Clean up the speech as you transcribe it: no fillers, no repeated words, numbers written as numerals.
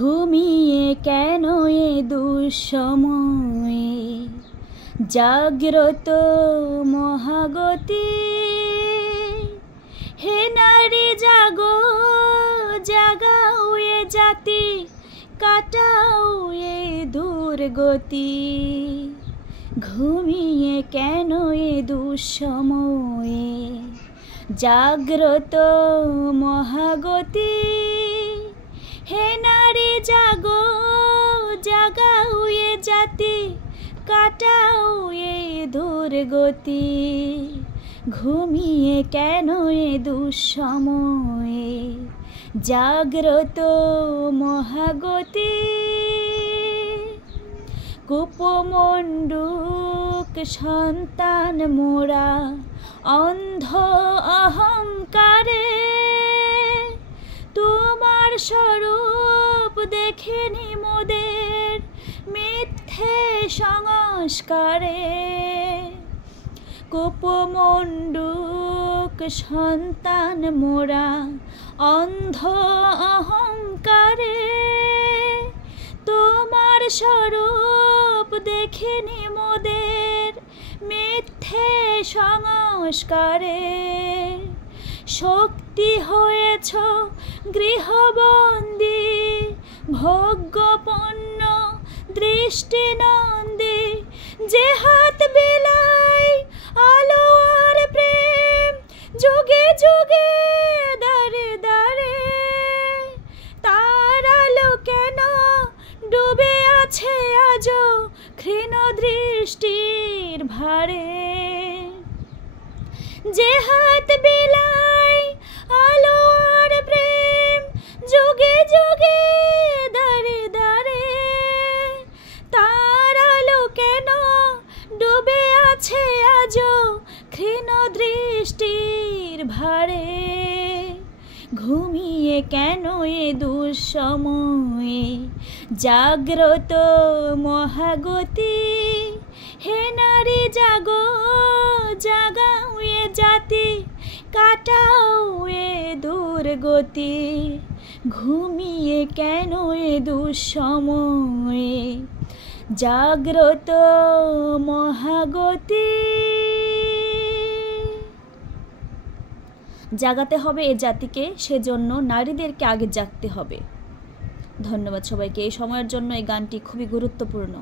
ঘুমিয়ে কেন এ দুঃসময়ে জাগ্রত মহাগতি। হে নারী জাগো, জাগাও এ জাতি, কাটাও এ দুর্গতি। ঘুমিয়ে কেন এ দুঃসময়ে জাগ্রত মহাগতি। হে নারী জাগো, জাগাও এ জাতি, কাটাও এ দুর্গতি। ঘুমিয়ে কেন এ দুঃসময়ে জাগ্রত মহাগতি। কুপমণ্ডূক সন্তান মোরা অন্ধ অহংকারে, তোমার স্বরূপ দেখেনি মোদের মিথ্যে সংস্কারে। কুপমণ্ডূক সন্তান মোরা অন্ধ অহংকারে, তোমার স্বরূপ দেখেনি মোদের মিথ্যে সংস্কারে। শক্তি হয়েছ গৃহবন্দী, ভোগ্যপন্ন দৃষ্টিনন্দী। যে হাত বিলাই আলো আর প্রেম, যুগে যুগে দাঁড়ে দাঁড়ে, তার আলো কেন ডুবে আছে আজও ক্ষীণ দৃষ্টির ভারে। যে হাত বিলাই আলো আর প্রেম, যুগে যুগে দাঁড়ে দাঁড়ে, তার আলো কেন ডুবে আছে আজও ক্ষীণ দৃষ্টির ভারে। ঘুমিয়ে কেন এ দুঃসময়ে জাগ্রত মহাগতি। হে নারী জাগো, জাগাও এ জাতি, কাটাও এ দুর্গতি। ঘুমিয়ে কেন এ দুঃসময়ে জাগ্রত মহাগতি। জাগাতে হবে এ জাতিকে, সেজন্য নারীদেরকে আগে জাগতে হবে। ধন্যবাদ সবাইকে এই সময়ের জন্য। এই গানটি খুবই গুরুত্বপূর্ণ।